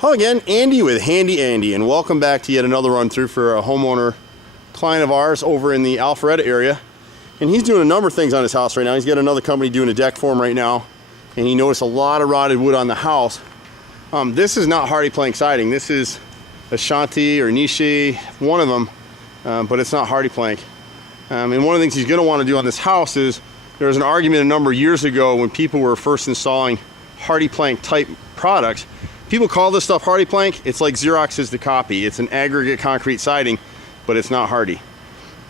Hello again, Andy with Handy Andy, and welcome back to yet another run through for a homeowner client of ours over in the Alpharetta area. And he's doing a number of things on his house right now. He's got another company doing a deck for him right now, and he noticed a lot of rotted wood on the house. This is not hardy plank siding. This is Ashanti or Nishi, one of them, but it's not hardy plank. And one of the things he's going to want to do on this house is, there was an argument a number of years ago when people were first installing hardy plank type products. People call this stuff hardy plank. It's like Xerox is the copy. It's an aggregate concrete siding, but it's not hardy.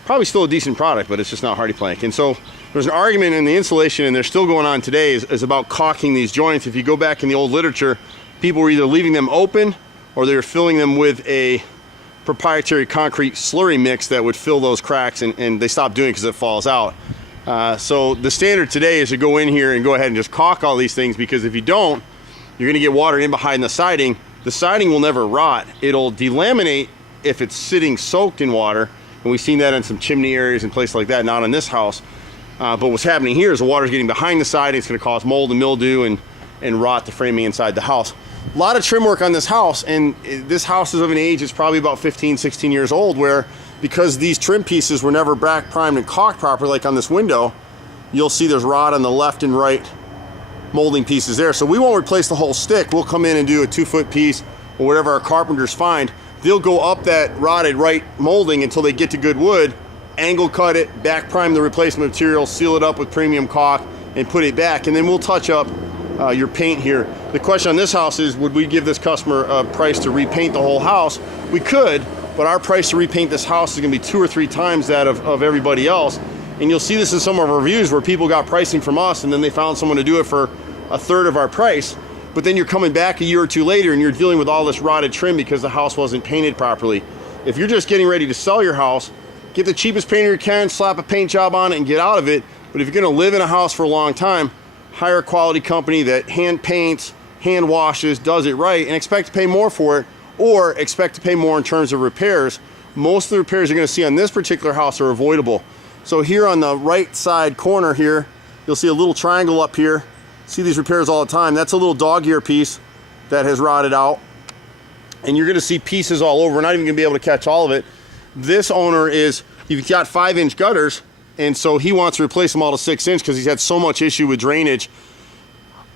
Probably still a decent product, but it's just not hardy plank. And so there's an argument in the insulation, and they're still going on today, is about caulking these joints. If you go back in the old literature, people were either leaving them open or they were filling them with a proprietary concrete slurry mix that would fill those cracks, and they stopped doing it because it falls out. So the standard today is to go in here and go ahead and just caulk all these things, because if you don't, you're going to get water in behind the siding. The siding will never rot. It'll delaminate if it's sitting soaked in water, and we've seen that in some chimney areas and places like that, not on this house. But what's happening here is the water's getting behind the siding. It's going to cause mold and mildew and rot the framing inside the house. A lot of trim work on this house, and this house is of an age, it's probably about 15, 16 years old, where because these trim pieces were never back primed and caulked properly, like on this window, you'll see there's rot on the left and right molding pieces there. So we won't replace the whole stick. We'll come in and do a 2-foot piece or whatever our carpenters find. They'll go up that rotted right molding until they get to good wood, angle cut it, back prime the replacement material, seal it up with premium caulk, and put it back. And then we'll touch up your paint here. The question on this house is, would we give this customer a price to repaint the whole house? We could, but our price to repaint this house is going to be 2 or 3 times that of everybody else. And you'll see this in some of our reviews where people got pricing from us and then they found someone to do it for 1/3 of our price. But then you're coming back a year or two later and you're dealing with all this rotted trim because the house wasn't painted properly. If you're just getting ready to sell your house, get the cheapest painter you can, slap a paint job on it, and get out of it. But if you're going to live in a house for a long time, hire a quality company that hand paints, hand washes, does it right, and expect to pay more for it, or expect to pay more in terms of repairs. Most of the repairs you're going to see on this particular house are avoidable. So here on the right side corner here, you'll see a little triangle up here. See these repairs all the time. That's a little dog ear piece that has rotted out. And you're going to see pieces all over. We're not even going to be able to catch all of it. This owner you've got 5-inch gutters, and so he wants to replace them all to 6-inch because he's had so much issue with drainage.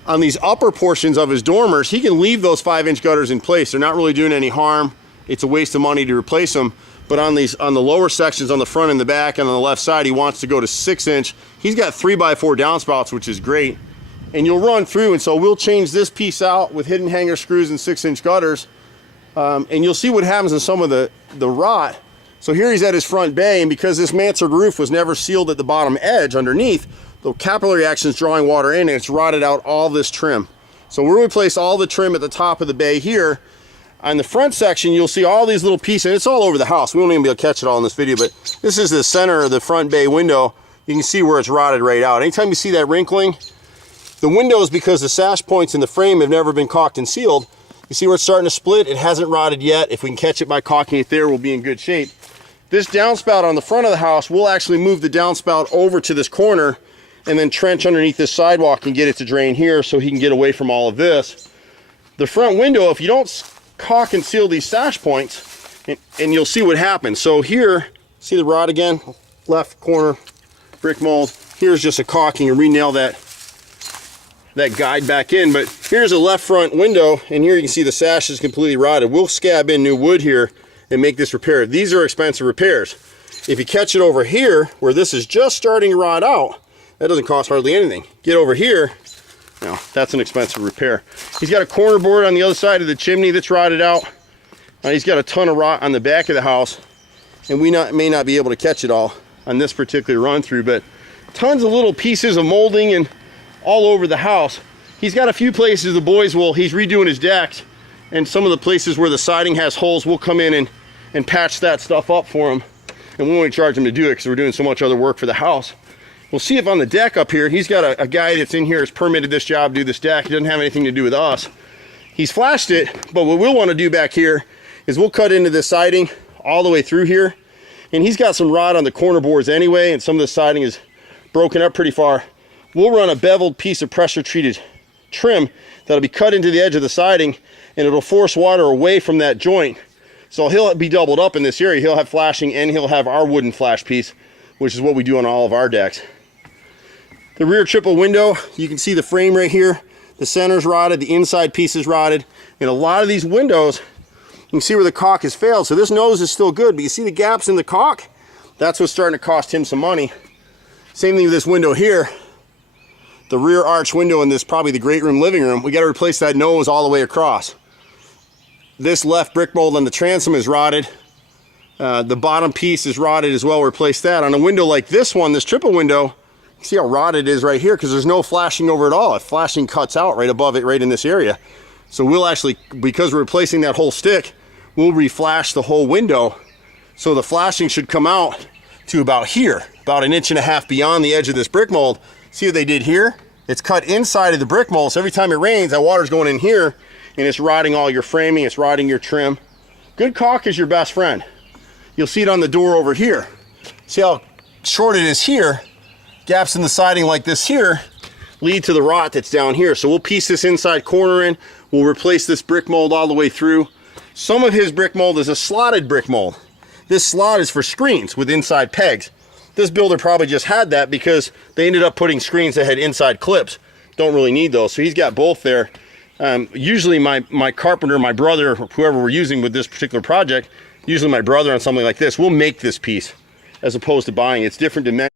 On these upper portions of his dormers, he can leave those 5-inch gutters in place. They're not really doing any harm. It's a waste of money to replace them. But on the lower sections, on the front and the back and on the left side, he wants to go to 6-inch. He's got 3x4 downspouts, which is great. And you'll run through, and so we'll change this piece out with hidden hanger screws and 6-inch gutters. And you'll see what happens in some of the rot. So here he's at his front bay, and because this mansard roof was never sealed at the bottom edge underneath, the capillary action is drawing water in, and it's rotted out all this trim. So we'll replace all the trim at the top of the bay here. On the front section, you'll see all these little pieces, and it's all over the house. We won't even be able to catch it all in this video, but this is the center of the front bay window. You can see where it's rotted right out. Anytime you see that wrinkling, the windows, because the sash points in the frame have never been caulked and sealed, you see where it's starting to split? It hasn't rotted yet. If we can catch it by caulking it there, we'll be in good shape. This downspout on the front of the house, we'll actually move the downspout over to this corner and then trench underneath this sidewalk and get it to drain here so he can get away from all of this. The front window, if you don't caulk and seal these sash points, and you'll see what happens. So here, see the rot again? Left corner, brick mold. Here's just a caulking and re-nail that guide back in. But here's a left front window, and here you can see the sash is completely rotted. We'll scab in new wood here and make this repair. These are expensive repairs. If you catch it over here, where this is just starting to rot out, that doesn't cost hardly anything. Get over here, now that's an expensive repair. He's got a corner board on the other side of the chimney that's rotted out. He's got a ton of rot on the back of the house, and we may not be able to catch it all on this particular run through, but tons of little pieces of molding and all over the house. He's got a few places he's redoing his decks, and some of the places where the siding has holes, we'll come in and patch that stuff up for him, and we won't charge him to do it because we're doing so much other work for the house. We'll see if on the deck up here, he's got a guy that's in here has permitted this job to do this deck. He doesn't have anything to do with us. He's flashed it, but what we'll want to do back here is we'll cut into this siding all the way through here, and he's got some rot on the corner boards anyway, and some of the siding is broken up pretty far. We'll run a beveled piece of pressure treated trim that'll be cut into the edge of the siding, and it'll force water away from that joint. So he'll be doubled up in this area. He'll have flashing and he'll have our wooden flash piece, which is what we do on all of our decks. The rear triple window, you can see the frame right here. The center's rotted, the inside piece is rotted. And a lot of these windows, you can see where the caulk has failed. So this nose is still good, but you see the gaps in the caulk? That's what's starting to cost him some money. Same thing with this window here. The rear arch window in this, probably the great room living room, we got to replace that nose all the way across. This left brick mold on the transom is rotted. The bottom piece is rotted as well. Replace that. On a window like this one, this triple window, you see how rotted it is right here because there's no flashing over at all. If flashing cuts out right above it, right in this area. So we'll actually, because we're replacing that whole stick, we'll reflash the whole window. So the flashing should come out to about here, about 1.5 inches beyond the edge of this brick mold. See what they did here? It's cut inside of the brick mold, so every time it rains, that water's going in here and it's rotting all your framing, it's rotting your trim. Good caulk is your best friend. You'll see it on the door over here. See how short it is here? Gaps in the siding like this here lead to the rot that's down here. So we'll piece this inside corner in. We'll replace this brick mold all the way through. Some of his brick mold is a slotted brick mold. This slot is for screens with inside pegs. This builder probably just had that because they ended up putting screens that had inside clips. Don't really need those. So he's got both there. Usually my carpenter, my brother, whoever we're using with this particular project, usually my brother on something like this, will make this piece as opposed to buying. It's different dimensions.